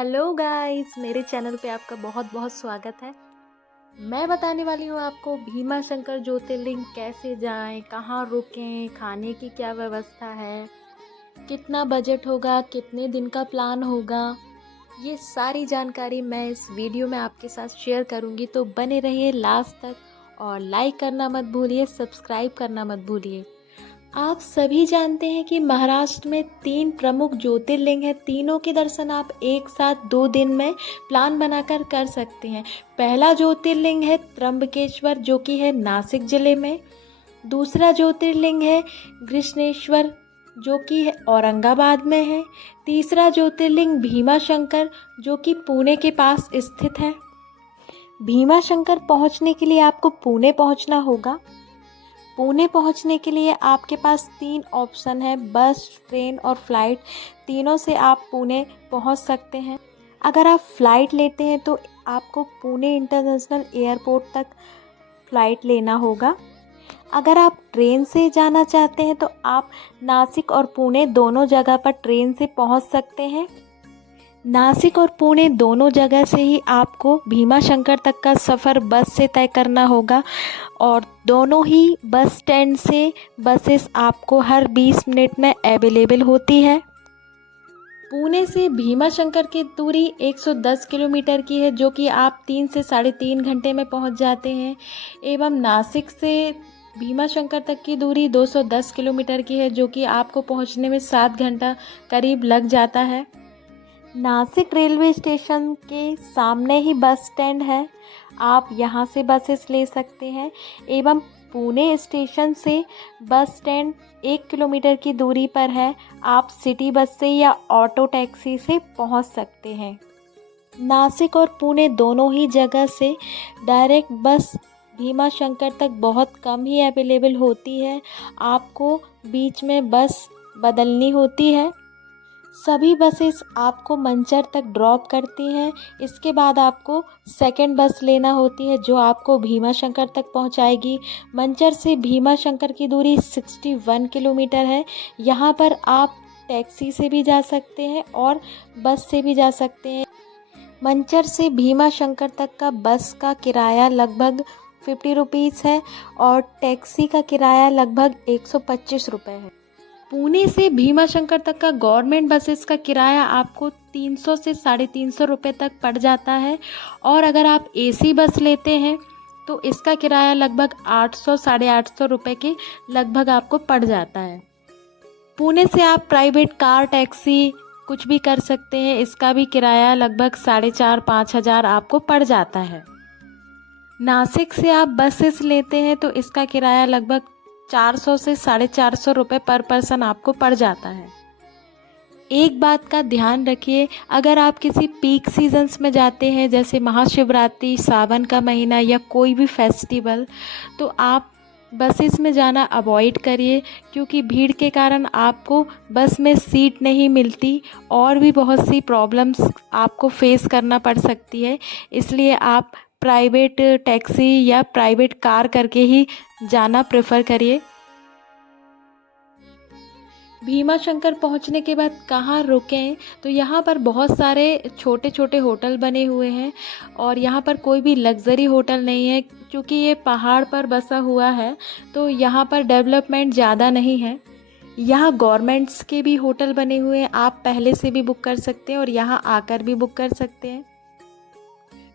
Hello guys, मेरे channel पे आपका बहुत बहुत स्वागत है। मैं बताने वाली हूँ आपको भीमा शंकर ज्योतिर्लिंग कैसे जाएं, कहाँ रुकें, खाने की क्या व्यवस्था है, कितना बजट होगा, कितने दिन का प्लान होगा। ये सारी जानकारी मैं इस वीडियो में आपके साथ शेयर करूँगी, तो बने रहिए लास्ट तक और लाइक करना मत भूलिए, सब्सक्राइब करना मत भूलिए। आप सभी जानते हैं कि महाराष्ट्र में 3 प्रमुख ज्योतिर्लिंग हैं। तीनों के दर्शन आप एक साथ 2 दिन में प्लान बनाकर कर सकते हैं। पहला ज्योतिर्लिंग है त्र्यंबकेश्वर, जो कि है नासिक जिले में। दूसरा ज्योतिर्लिंग है कृष्णेश्वर, जो कि है औरंगाबाद में है। तीसरा ज्योतिर्लिंग भीमा शंकर, जो कि पुणे के पास स्थित है। भीमा शंकर पहुंचने के लिए आपको पुणे पहुंचना होगा। पुणे पहुंचने के लिए आपके पास 3 ऑप्शन है, बस, ट्रेन और फ्लाइट। तीनों से आप पुणे पहुंच सकते हैं। अगर आप फ़्लाइट लेते हैं तो आपको पुणे इंटरनेशनल एयरपोर्ट तक फ़्लाइट लेना होगा। अगर आप ट्रेन से जाना चाहते हैं तो आप नासिक और पुणे दोनों जगह पर ट्रेन से पहुंच सकते हैं। नासिक और पुणे दोनों जगह से ही आपको भीमा शंकर तक का सफ़र बस से तय करना होगा और दोनों ही बस स्टैंड से बसेस आपको हर 20 मिनट में अवेलेबल होती है। पुणे से भीमा शंकर की दूरी 110 किलोमीटर की है, जो कि आप 3 से 3.5 घंटे में पहुंच जाते हैं। एवं नासिक से भीमा शंकर तक की दूरी 210 किलोमीटर की है, जो कि आपको पहुंचने में 7 घंटा करीब लग जाता है। नासिक रेलवे स्टेशन के सामने ही बस स्टैंड है, आप यहां से बसेस ले सकते हैं। एवं पुणे स्टेशन से बस स्टैंड 1 किलोमीटर की दूरी पर है, आप सिटी बस से या ऑटो टैक्सी से पहुंच सकते हैं। नासिक और पुणे दोनों ही जगह से डायरेक्ट बस भीमा शंकर तक बहुत कम ही अवेलेबल होती है, आपको बीच में बस बदलनी होती है। सभी बसेस आपको मंचर तक ड्रॉप करती हैं। इसके बाद आपको सेकंड बस लेना होती है, जो आपको भीमा शंकर तक पहुंचाएगी। मंचर से भीमा शंकर की दूरी 61 किलोमीटर है। यहाँ पर आप टैक्सी से भी जा सकते हैं और बस से भी जा सकते हैं। मंचर से भीमा शंकर तक का बस का किराया लगभग 50 रुपीज़ है और टैक्सी का किराया लगभग 125 रुपये है। पुणे से भीमा शंकर तक का गवर्नमेंट बसेस का किराया आपको 300 से 350 रुपये तक पड़ जाता है और अगर आप एसी बस लेते हैं तो इसका किराया लगभग 800 850 रुपये के लगभग आपको पड़ जाता है। पुणे से आप प्राइवेट कार, टैक्सी कुछ भी कर सकते हैं, इसका भी किराया लगभग 4,500 5,000 आपको पड़ जाता है। नासिक से आप बसेस लेते हैं तो इसका किराया लगभग 400 से 450 रुपये पर पर्सन आपको पड़ जाता है। एक बात का ध्यान रखिए, अगर आप किसी पीक सीजन्स में जाते हैं जैसे महाशिवरात्रि, सावन का महीना या कोई भी फेस्टिवल, तो आप बसेस में जाना अवॉइड करिए, क्योंकि भीड़ के कारण आपको बस में सीट नहीं मिलती और भी बहुत सी प्रॉब्लम्स आपको फेस करना पड़ सकती है। इसलिए आप प्राइवेट टैक्सी या प्राइवेट कार करके ही जाना प्रेफर करिए। भीमा शंकर पहुंचने के बाद कहाँ रुकें, तो यहाँ पर बहुत सारे छोटे छोटे होटल बने हुए हैं और यहाँ पर कोई भी लग्ज़री होटल नहीं है, क्योंकि ये पहाड़ पर बसा हुआ है तो यहाँ पर डेवलपमेंट ज़्यादा नहीं है। यहाँ गवर्नमेंट्स के भी होटल बने हुए हैं, आप पहले से भी बुक कर सकते हैं और यहाँ आकर भी बुक कर सकते हैं।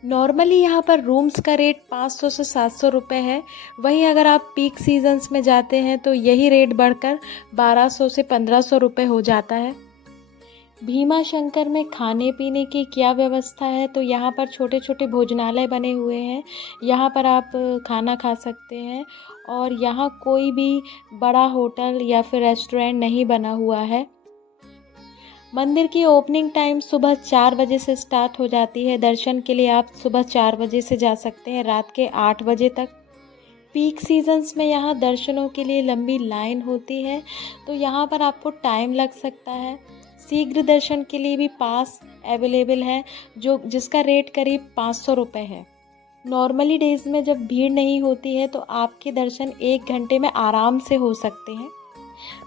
नॉर्मली यहाँ पर रूम्स का रेट 500 से 700 रुपये है। वहीं अगर आप पीक सीजन्स में जाते हैं तो यही रेट बढ़कर 1200 से 1500 रुपये हो जाता है। भीमा शंकर में खाने पीने की क्या व्यवस्था है, तो यहाँ पर छोटे छोटे भोजनालय बने हुए हैं, यहाँ पर आप खाना खा सकते हैं और यहाँ कोई भी बड़ा होटल या फिर रेस्टोरेंट नहीं बना हुआ है। मंदिर की ओपनिंग टाइम सुबह 4 बजे से स्टार्ट हो जाती है। दर्शन के लिए आप सुबह 4 बजे से जा सकते हैं रात के 8 बजे तक। पीक सीजन्स में यहाँ दर्शनों के लिए लंबी लाइन होती है, तो यहाँ पर आपको टाइम लग सकता है। शीघ्र दर्शन के लिए भी पास अवेलेबल है, जिसका रेट करीब 500 रुपये है। नॉर्मली डेज़ में जब भीड़ नहीं होती है तो आपके दर्शन 1 घंटे में आराम से हो सकते हैं।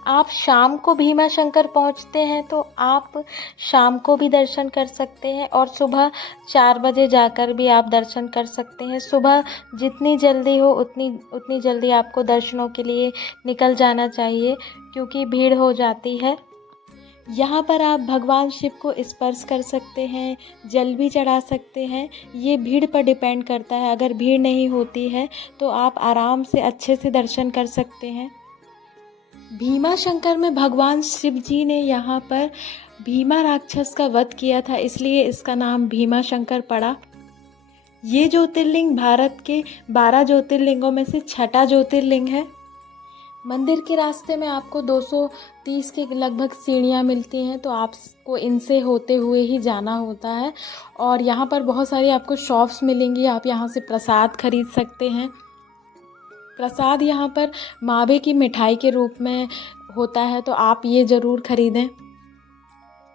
आप शाम को भीमा शंकर पहुंचते हैं तो आप शाम को भी दर्शन कर सकते हैं और सुबह 4 बजे जाकर भी आप दर्शन कर सकते हैं। सुबह जितनी जल्दी हो उतनी जल्दी आपको दर्शनों के लिए निकल जाना चाहिए, क्योंकि भीड़ हो जाती है। यहाँ पर आप भगवान शिव को स्पर्श कर सकते हैं, जल भी चढ़ा सकते हैं। ये भीड़ पर डिपेंड करता है, अगर भीड़ नहीं होती है तो आप आराम से अच्छे से दर्शन कर सकते हैं। भीमा शंकर में भगवान शिव जी ने यहाँ पर भीमा राक्षस का वध किया था, इसलिए इसका नाम भीमा शंकर पड़ा। ये ज्योतिर्लिंग भारत के 12 ज्योतिर्लिंगों में से 6ठा ज्योतिर्लिंग है। मंदिर के रास्ते में आपको 230 के लगभग सीढ़ियाँ मिलती हैं, तो आपको इनसे होते हुए ही जाना होता है। और यहाँ पर बहुत सारी आपको शॉप्स मिलेंगी, आप यहाँ से प्रसाद खरीद सकते हैं। प्रसाद यहाँ पर मावे की मिठाई के रूप में होता है, तो आप ये ज़रूर खरीदें।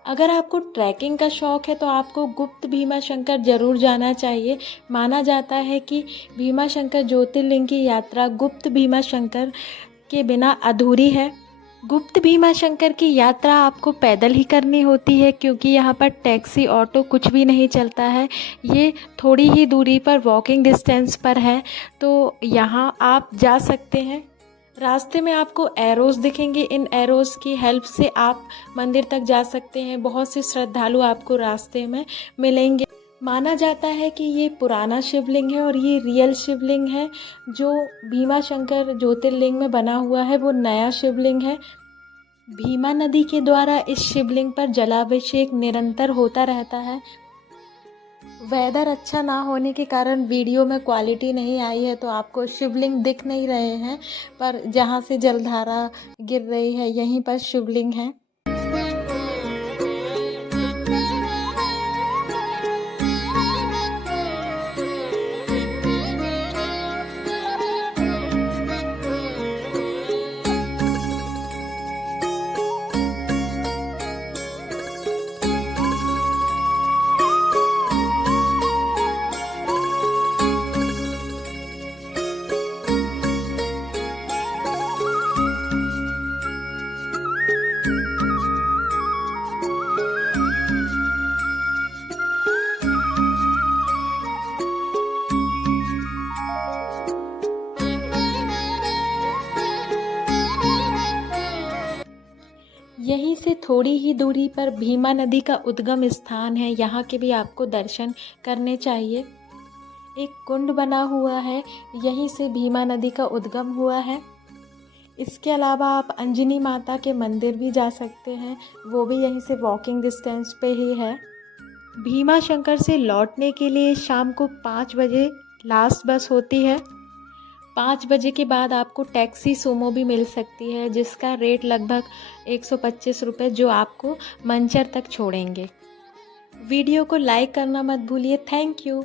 अगर आपको ट्रैकिंग का शौक़ है तो आपको गुप्त भीमा शंकर ज़रूर जाना चाहिए। माना जाता है कि भीमा शंकर ज्योतिर्लिंग की यात्रा गुप्त भीमा शंकर के बिना अधूरी है। गुप्त भीमा शंकर की यात्रा आपको पैदल ही करनी होती है, क्योंकि यहाँ पर टैक्सी ऑटो कुछ भी नहीं चलता है। ये थोड़ी ही दूरी पर वॉकिंग डिस्टेंस पर है, तो यहाँ आप जा सकते हैं। रास्ते में आपको एरोज़ दिखेंगे, इन एरोज़ की हेल्प से आप मंदिर तक जा सकते हैं। बहुत से श्रद्धालु आपको रास्ते में मिलेंगे। माना जाता है कि ये पुराना शिवलिंग है और ये रियल शिवलिंग है। जो भीमा शंकर ज्योतिर्लिंग में बना हुआ है वो नया शिवलिंग है। भीमा नदी के द्वारा इस शिवलिंग पर जलाभिषेक निरंतर होता रहता है। वेदर अच्छा ना होने के कारण वीडियो में क्वालिटी नहीं आई है, तो आपको शिवलिंग दिख नहीं रहे हैं, पर जहाँ से जलधारा गिर रही है यहीं पर शिवलिंग है। यहीं से थोड़ी ही दूरी पर भीमा नदी का उद्गम स्थान है, यहाँ के भी आपको दर्शन करने चाहिए। एक कुंड बना हुआ है, यहीं से भीमा नदी का उद्गम हुआ है। इसके अलावा आप अंजनी माता के मंदिर भी जा सकते हैं, वो भी यहीं से वॉकिंग डिस्टेंस पे ही है। भीमा शंकर से लौटने के लिए शाम को 5 बजे लास्ट बस होती है। 5 बजे के बाद आपको टैक्सी सूमो भी मिल सकती है, जिसका रेट लगभग 125 रुपये, जो आपको मंचर तक छोड़ेंगे। वीडियो को लाइक करना मत भूलिए। Thank you.